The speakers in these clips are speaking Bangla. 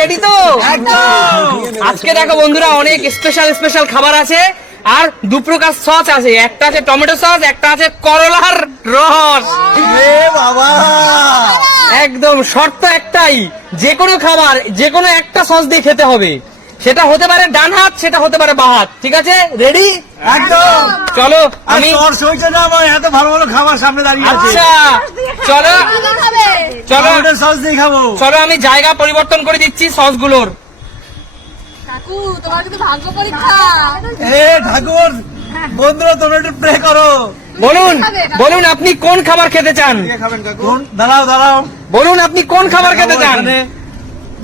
রেডি তো? আজকে দেখো বন্ধুরা অনেক স্পেশাল খাবার আছে, আর দু প্রকার সস আছে, একটা আছে টমেটো সস, একটা আছে করলার রস। বাবা একদম শর্ত একটাই, যে কোনো খাবার যে কোনো একটা সস দিয়ে খেতে হবে, সেটা হতে পারে ডান হাত, সেটা হতে পারে বাঁ হাত। ঠিক আছে, রেডি? একদম। চলো আমি তোর সইতে না, আমার এত ভালো ভালো খাবার সামনে দাঁড়িয়ে আছে। আচ্ছা চলো চলো টমেটো সস দিয়ে খাবো। চলো আমি জায়গা পরিবর্তন করে দিচ্ছি সসগুলোর। কাকু তোমার কিন্তু ভাগ্য পরীক্ষা। এ ঠাকুর, বন্ধুরা তোমরা একটু প্রে করো। বলুন বলুন আপনি কোন খাবার খেতে চান? দাঁড়াও দাঁড়াও, বলুন আপনি কোন খাবার খেতে চান?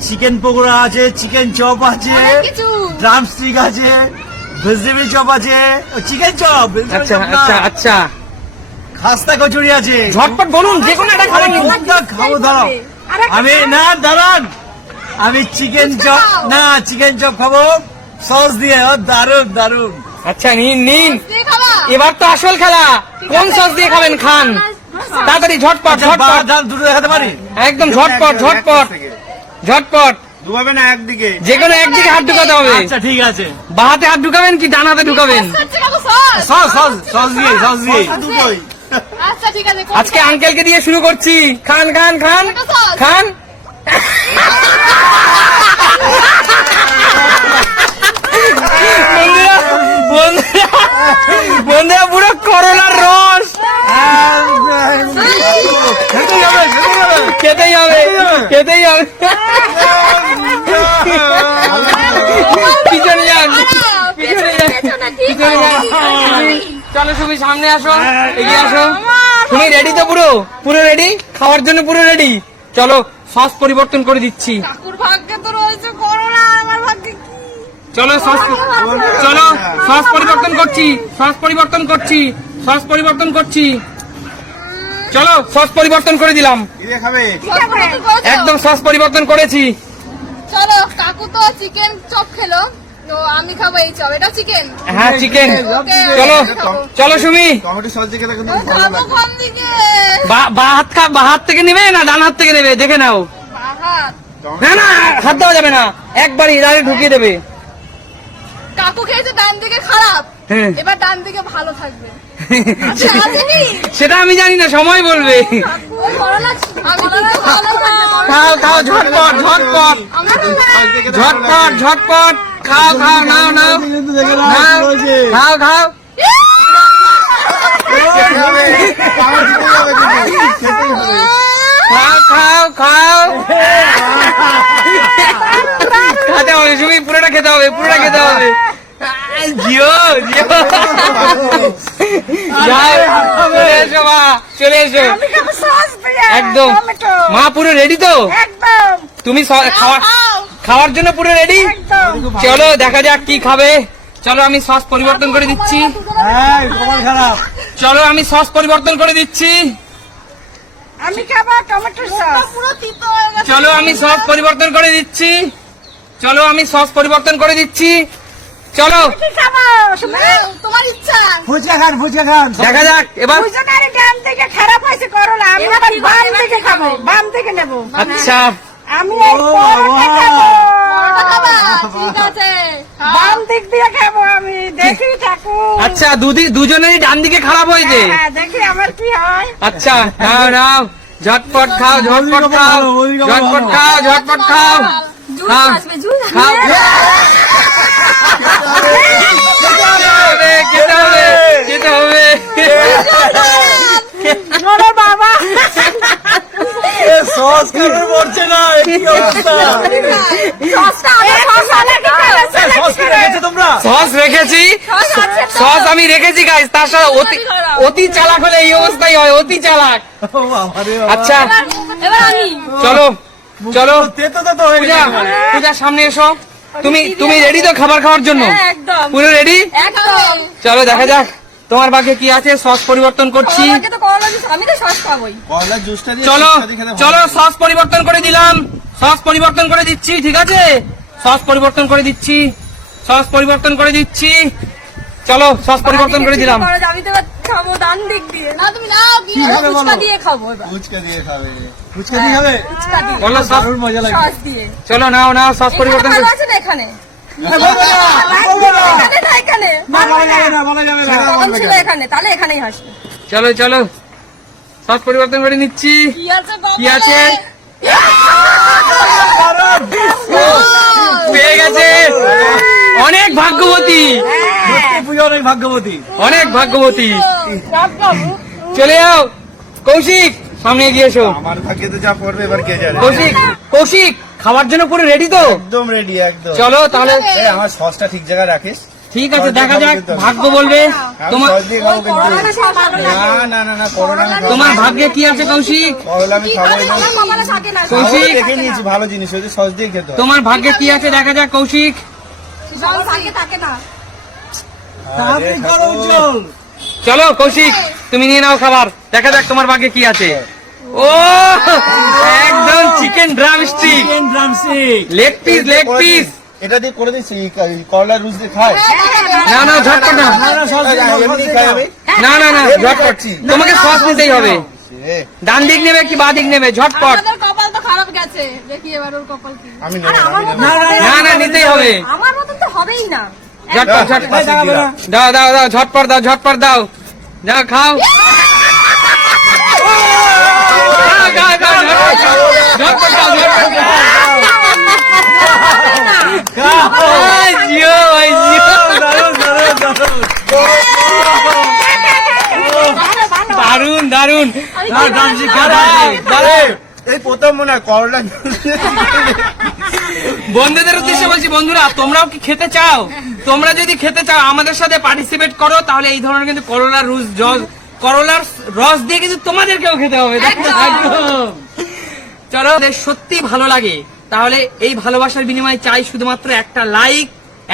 চিকেন পকোড়া আছে, চিকেন চপ আছে, অনেক কিছু। ড্রামস্টিক আছে, ভেজিটেবল চপ আছে, চিকেন চপ, আচ্ছা আচ্ছা আচ্ছা, খাস্তা কচুরি আছে। ঝটপট বলুন, যে কোনো একটা খাবার নিন। কোনটা খাবো? দাঁড়াও, আমি না দাঁড়ান, আমি চিকেন চপ না চিকেন চপ খাবো সস দিয়ে। ও দারুন দারুন। আচ্ছা নিন নিন, দিয়ে খাবা? এবার তো আসল খেলা। কোন সস দিয়ে খাবেন খান, তাড়াতাড়ি ঝটপট ঝটপট, দুটো দেখাতে পারি? একদম ঝটপট ঝটপট ঝটপট। দুভাবে না একদিকে? যে কোনো একদিকে হাত ঢুকাতে হবে। আচ্ছা ঠিক আছে। বাঁ হাতে হাত ঢুকাবেন কি ডান হাতে ঢুকাবেন? হচ্ছে কাকু সস। সস সস সস দিয়ে সস দিয়ে দুটোই। আচ্ছা ঠিক আছে। আজকে আঙ্কেলকে দিয়ে শুরু করছি। খান খান খান খান। বন্ধুরা বন্ধুরা বন্ধুরা পুরো করলার রস। খেতে যাবে, খেতে যাবে। খেতেই হবে খেতেই হবে। পিছনে যান পিছনে যান পিছনে যান। চলো সুমি সামনে আসো, এগিয়ে আসো। তুমি রেডি তো? পুরো পুরো রেডি খাওয়ার জন্য, পুরো রেডি। চলো সস পরিবর্তন করে দিচ্ছি। কাকুর ভাগ্যে তো রয়েছে করোনা, আমার ভাগ্যে কি? চলো সস, চলো সস পরিবর্তন করছি, সস পরিবর্তন করছি, সস পরিবর্তন করছি। চলো সস পরিবর্তন করে দিলাম, একদম সস পরিবর্তন করেছি। চলো কাকু তো চিকেন চপ খেলো, তো আমি খাবো এই চপ। এটা চিকেন। হ্যাঁ চিকেন। চলো চলো সুমি, টমেটো সস দিয়ে খেলে কিন্তু খাবো কোন দিকে? বা হাত থেকে নেবে না ডান হাত থেকে নেবে দেখে নাও। বাহাত। না না হাত দেওয়া যাবে না, একবারই ডাইরেক্ট ঢুকিয়ে দেবে। কাকু খেয়েছে ডান দিকে খারাপ, হ্যাঁ। এবার ডান দিকে ভালো থাকবে। আচ্ছা, আসেনি? সেটা আমি জানি না, সময় বলবে। ওই করোনা আমি কিন্তু ভালো থাকবো। খাও খাও ঝটপট ঝটপট ঝটপট ঝটপট খাও খাও, নাও নাও নাও, খাও খাও। খাও খাও খাও, খেতে হবে সুমি, পুরোটা খেতে হবে, পুরোটা খেতে হবে। জিও জিও, যাও চলে এসো মা, চলে এসো। একদম মা পুরো রেডি তো? তুমি খাওয়ার জন্য পুরো রেডি? চলো দেখা যাক কি খাবে। চলো আমি সস পরিবর্তন করে দিচ্ছি। খারাপ। চলো আমি সস পরিবর্তন করে দিচ্ছি। আমি খাবো টমেটো সস। পুরো তিতো হয়ে গেছে। চলো আমি সস পরিবর্তন করে দিচ্ছি। চলো আমি সস পরিবর্তন করে দিচ্ছি। চলো কি খাবো? তোমার ইচ্ছা। ফুচকা খান, ফুচকা খান। দেখা যাক এবার। দুজনেরই ডান থেকে খারাপ হয়েছে করোনা, আমি আবার বাম থেকে খাবো, বাম থেকে নেব। আচ্ছা আমি এই পরোটা খাবো। পরোটা খাবা? ঠিক আছে। বাম দিক দিয়ে খাবো আমি, দেখি ঠাকুর। আচ্ছা দুজনেরই ডান দিকে খারাপ হয়েছে। হ্যাঁ, দেখি আমার কি হয়। আচ্ছা নাও নাও, ঝটপট খাও ঝটপট খাও ঝটপট খাও ঝটপট খাও খাও খাও। খেতে হবে খেতে হবে। ওরে বাবা, সস কারণে মরছে না, কি অবস্থা? সসটা আমার সস অনেক আছে। সস কি রেখেছো তোমরা? সস রেখেছি, সস আমি রেখেছি গাইস। তার সাথে অতি চালাক হলে এই অবস্থাই হয়, অতি চালাক। ও বাবা রে বাবা। আচ্ছা এবার আমি চলো চলো তেতো তেতো হয়ে পূজা, গেছে। পূজার সামনে এসো। তুমি রেডি তো খাবার খাওয়ার জন্য? একদম পুরো রেডি? একদম। চলো দেখা যাক তোমার ভাগ্যে কি আছে। সস পরিবর্তন করছি। আমাকে তো করোনা দিছে, আমি তো সস খাবোই। কলার জুসটা দিয়ে চলো ফুচকা দিয়ে খেলে ভালো চলো লাগে। সস পরিবর্তন করে দিলাম, সস পরিবর্তন করে দিচ্ছি। ঠিক আছে সস পরিবর্তন করে দিচ্ছি, সস পরিবর্তন করে দিচ্ছি। চলো সস পরিবর্তন করে দিলাম। আমি তো এবার খাবো ডান দিক দিয়ে। না তুমি নাও, কি খাবে বলো? ফুচকা দিয়ে খাবো এবার। ফুচকা দিয়ে খাবে। ফুচকা দিয়ে খাবে বলো সস দারুণ মজা লাগবে সস দিয়ে চলো নাও নাও সস পরিবর্তন ভালো করো। আছে না এখানে বলবো না, বলবো না। এখানে না এখানে না, বলা যাবে না, বলা যাবে না। কখন ছিল এখানে তাহলে এখানেই হাসবে চলো চলো সস পরিবর্তন করে নিচ্ছি কি আছে কি আছে পেয়ে গেছে অনেক ভাগ্যবতী সত্যি পূজা অনেক ভাগ্যবতী অনেক ভাগ্যবতী চলে যাও কৌশিক সামনে এগিয়ে এসো আমার ভাগ্যে তো যা পড়বে এবার কে জানে কৌশিক কৌশিক খাওয়ার জন্য পুরো রেডি তো একদম রেডি একদম চলো তাহলে এই আমার সসটা ঠিক জায়গায় রাখিস ঠিক আছে দেখা যাক ভাগ্য বলবে আমি তোমার সস দিয়ে খাবো কিন্তু না না না না করোনা আমি খাবো তোমার না। ভাগ্যে কি আছে কৌশিক করলা আমি খাবোই না কৌশিক খাবো দেখে নিয়েছি ভালো জিনিস হয়েছে সস দিয়ে খেতে হয়। তোমার ভাগ্যে কি আছে দেখা যাক কৌশিক তাড়াতাড়ি করো উজ্জ্বল চলো কৌশিক তুমি নিয়ে নাও খাবার দেখা যাক তোমার ভাগ্যে কি আছে ও একদম chicken drum stick chicken drumstick leg piece leg piece এটা দিয়ে করে দিচ্ছি করলা রুজ দিয়ে খায় না না ঝটপট না না না সস দিয়ে খাও, এমনি সস দিয়ে খাই খাও। আমি না না না এই ঝটপট খাচ্ছি। তোমাকে সস নিতেই হবে এ, ডান দিক নেবে কি বা দিক নেবে ঝটপট কপাল তো খারাপ গেছে দেখি এবার ওর কপাল কি আমি নেবো না, আমি নেবো না না। না না না নিতেই হবে আমার মতন তো হবেই না ঝটপট ঝটপট এই দাঁড়াবে না। দাও দাও দাও ঝটপট দাও ঝটপট দাও যাও খাও খাও, খাও, খাও, ঝটপট দাও, ঝটপট দাও। এই জিও, এই জিও। দারুণ, দারুণ, দারুণ। দারুন দারুন না, ড্রামস্টিক খা, দাঁড়াও, ড্রামস্টিক। দাঁড়াও। এই প্রথম মনে হয় করলা বন্ধুদের উদ্দেশ্যে বলছি বন্ধুরা তোমরাও কি খেতে চাও তোমরা যদি খেতে চাও আমাদের সাথে পার্টিসিপেট করো তাহলে এই ধরনের কিন্তু করলার রস দিয়ে কিন্তু তোমাদেরকেও খেতে হবে একদম। চলো ওদের সত্যি ভালো লাগে তাহলে এই ভালোবাসার বিনিময়ে চাই শুধুমাত্র একটা লাইক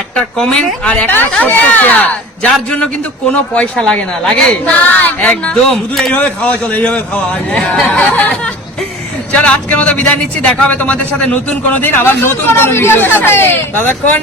একটা কমেন্ট আর একটা ছোট্ট শেয়ার যার জন্য কিন্তু কোনো পয়সা লাগে না লাগে একদম শুধু এইভাবে খাওয়া চলে এইভাবে খাওয়া চলো আজকের মতো বিদায় নিচ্ছি দেখা হবে তোমাদের সাথে নতুন কোনো দিন আবার নতুন কোনো ভিডিও সাথে। ততক্ষণ